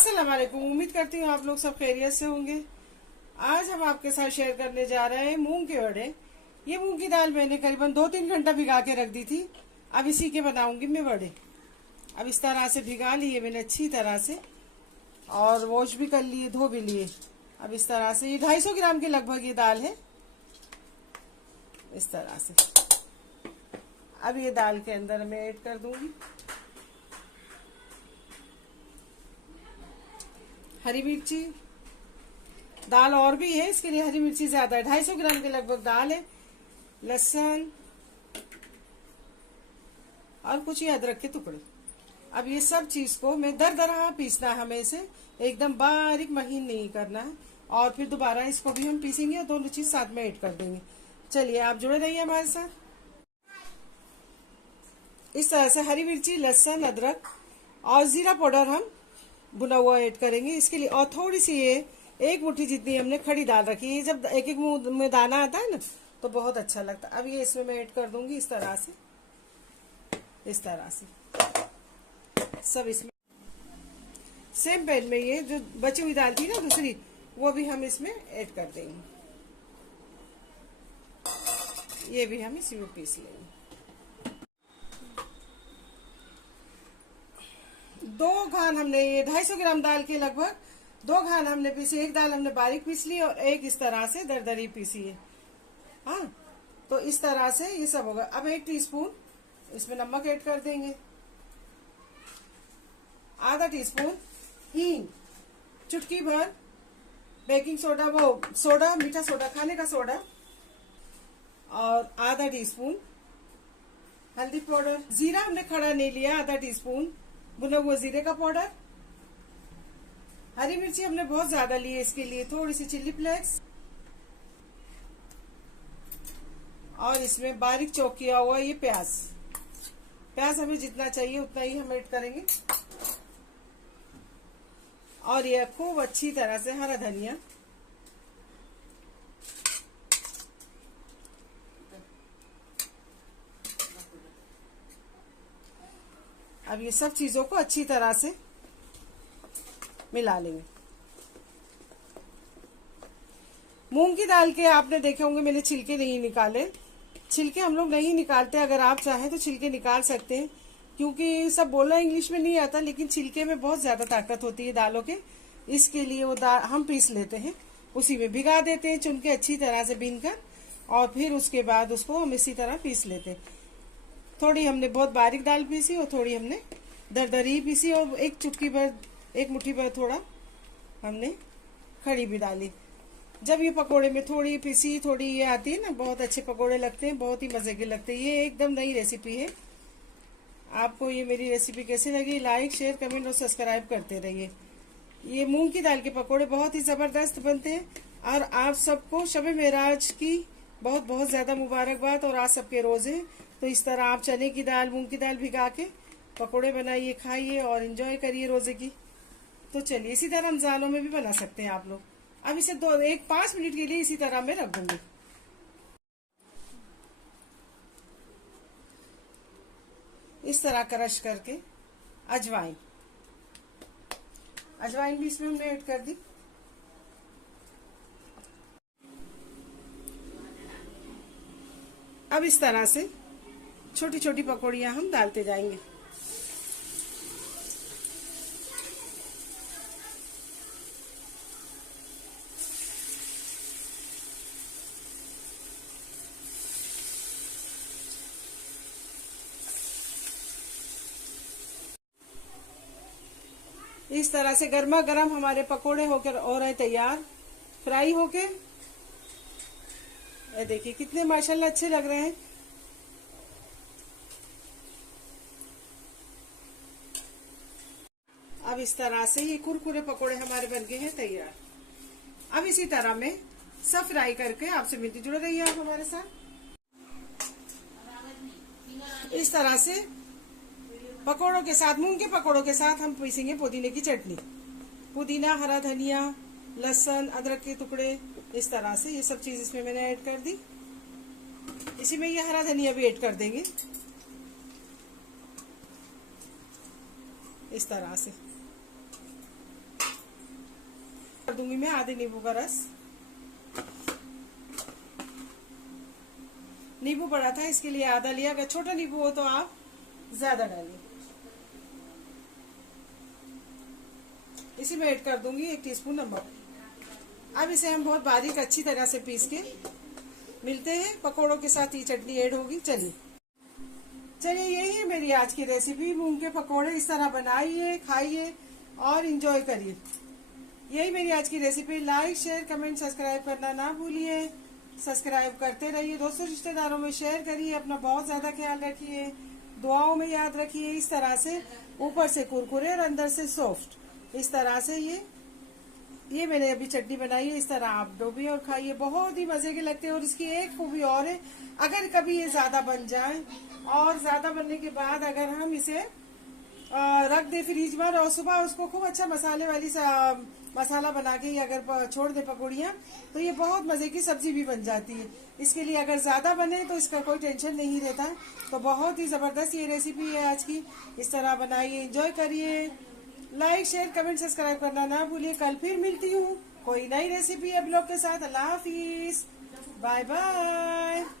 अस्सलाम वालेकुम। उम्मीद करती हूँ आप लोग सब खैरियत से होंगे। आज हम आपके साथ शेयर करने जा रहे हैं मूंग के वड़े। ये मूंग की दाल मैंने करीबन 2-3 घंटा भिगा के रख दी थी। अब इसी के बनाऊंगी मैं वड़े। अब इस तरह से भिगा लिए मैंने अच्छी तरह से, और वॉश भी कर लिए, धो भी लिए। अब इस तरह से ये 250 ग्राम के लगभग ये दाल है। इस तरह से अब ये दाल के अंदर मैं ऐड कर दूंगी हरी मिर्ची। दाल और भी है, इसके लिए हरी मिर्ची ज्यादा है। 250 ग्राम के लगभग दाल है। लहसुन और कुछ ये अदरक के टुकड़े। अब ये सब चीज को मैं दरदरा पीसना है, हमें इसे एकदम बारीक महीन नहीं करना है। और फिर दोबारा इसको भी हम पीसेंगे और दोनों चीज साथ में ऐड कर देंगे। चलिए आप जुड़े रहिए हमारे साथ। इस तरह से हरी मिर्ची, लहसुन, अदरक और जीरा पाउडर हम भुना हुआ ऐड करेंगे इसके लिए। और थोड़ी सी ये 1 मुट्ठी जितनी हमने खड़ी दाल रखी है। जब एक एक मुंह में दाना आता है ना तो बहुत अच्छा लगता है। अब ये इसमें मैं ऐड कर दूंगी इस तरह से सब इसमें। सेम पैन में ये जो बची हुई दाल थी ना दूसरी, वो भी हम इसमें ऐड कर देंगे। ये भी हम इसी में पीस लेंगे। 2 घान हमने ये 250 ग्राम दाल के लगभग 2 घान हमने पीसी। एक दाल हमने बारीक पीस ली और एक इस तरह से दरदरी पीसी है। हाँ, तो इस तरह से ये सब होगा। अब 1 टीस्पून इसमें नमक ऐड कर देंगे, आधा टीस्पून हींग, चुटकी भर बेकिंग सोडा, वो सोडा, मीठा सोडा, खाने का सोडा, और आधा टीस्पून हल्दी पाउडर। जीरा हमने खड़ा नहीं लिया, आधा टीस्पून भुना हुआ जीरे का पाउडर। हरी मिर्ची हमने बहुत ज्यादा ली है, इसके लिए थोड़ी सी चिल्ली फ्लेक्स। और इसमें बारीक चॉप किया हुआ ये प्याज हमें जितना चाहिए उतना ही हम ऐड करेंगे। और ये खूब अच्छी तरह से हरा धनिया, अब ये सब चीजों को अच्छी तरह से मिला लेंगे। मूंग की दाल के आपने देखे होंगे मैंने छिलके नहीं निकाले। छिलके हम लोग नहीं निकालते, अगर आप चाहें तो छिलके निकाल सकते हैं, क्योंकि सब बोलना इंग्लिश में नहीं आता, लेकिन छिलके में बहुत ज्यादा ताकत होती है दालों के। इसके लिए वो दाल हम पीस लेते हैं, उसी में भिगा देते हैं चुन के अच्छी तरह से बीनकर, और फिर उसके बाद उसको हम इसी तरह पीस लेते हैं। थोड़ी हमने बहुत बारीक दाल पीसी और थोड़ी हमने दरदरी पीसी, और एक चुटकी भर, 1 मुट्ठी भर थोड़ा हमने खड़ी भी डाली। जब ये पकोड़े में थोड़ी पीसी थोड़ी ये आती है ना, बहुत अच्छे पकोड़े लगते हैं, बहुत ही मजे के लगते हैं। ये एकदम नई रेसिपी है। आपको ये मेरी रेसिपी कैसी लगी, लाइक, शेयर, कमेंट और सब्सक्राइब करते रहिए। ये मूंग की दाल के पकोड़े बहुत ही जबरदस्त बनते हैं। और आप सबको शब-ए मेराज की बहुत बहुत ज्यादा मुबारकबाद। और आज सबके रोजे, तो इस तरह आप चने की दाल, मूंग की दाल भिगा के पकोड़े बनाइए, खाइए और एंजॉय करिए रोजे की। तो चलिए, इसी तरह रमजानों में भी बना सकते हैं आप लोग। अब इसे 5 मिनट के लिए इसी तरह मैं रख दूंगी। इस तरह क्रश करके अजवाइन भी इसमें हमने ऐड कर दी। अब इस तरह से छोटी छोटी पकौड़ियां हम डालते जाएंगे। इस तरह से गर्मा गर्म हमारे पकोड़े होकर हो रहे तैयार, फ्राई होके। ये देखिए कितने माशाल्लाह अच्छे लग रहे हैं। अब इस तरह से ये कुरकुरे पकोड़े हमारे बन गए हैं तैयार। अब इसी तरह में सब फ्राई करके आपसे मिलती, जुड़े रहिए आप हमारे साथ। इस तरह से पकोड़ों के साथ, मूंग के पकोड़ों के साथ हम पीसेंगे पुदीने की चटनी। पुदीना, हरा धनिया, लहसुन, अदरक के टुकड़े, इस तरह से ये सब चीज इसमें मैंने ऐड कर दी। इसी में ये हरा धनिया भी ऐड कर देंगे इस तरह से। कर दूंगी मैं आधे नींबू का रस। नींबू बड़ा था इसके लिए आधा लिया, अगर छोटा नींबू हो तो आप ज्यादा डालिए। इसी में ऐड कर दूंगी 1 टीस्पून नमक। अब इसे हम बहुत बारीक अच्छी तरह से पीस के मिलते हैं, पकोड़ों के साथ ही चटनी ऐड होगी। चलिए यही है मेरी आज की रेसिपी, मूंग के पकोड़े। इस तरह बनाइए, खाइए और इंजॉय करिए। यही मेरी आज की recipe. Like, share, comment, subscribe करना ना भूलिए। सब्सक्राइब करते रहिए, दोस्तों रिश्तेदारों में शेयर करिए। अपना बहुत ज्यादा ख्याल रखिए, दुआओं में याद रखिए। इस तरह से ऊपर से कुरकुरे और अंदर से सॉफ्ट, इस तरह से ये मैंने अभी चटनी बनाई है। इस तरह आप डोबिए और खाइए, बहुत ही मजे के लगते हैं। और इसकी एक खूबी और है, अगर कभी ये ज्यादा बन जाए और ज्यादा बनने के बाद अगर हम इसे रख दे फ्रिज में और सुबह उसको खूब अच्छा मसाले वाली मसाला बना के अगर छोड़ दे पकौड़ियाँ, तो ये बहुत मजे की सब्जी भी बन जाती है। इसके लिए अगर ज्यादा बने तो इसका कोई टेंशन नहीं रहता। तो बहुत ही जबरदस्त ये रेसिपी है आज की। इस तरह बनाइए, एंजॉय करिए। लाइक, शेयर, कमेंट, सब्सक्राइब करना ना भूलिए। कल फिर मिलती हूँ कोई नई रेसिपी अब लोग के साथ। अल्लाह हाफिज, बाय बाय।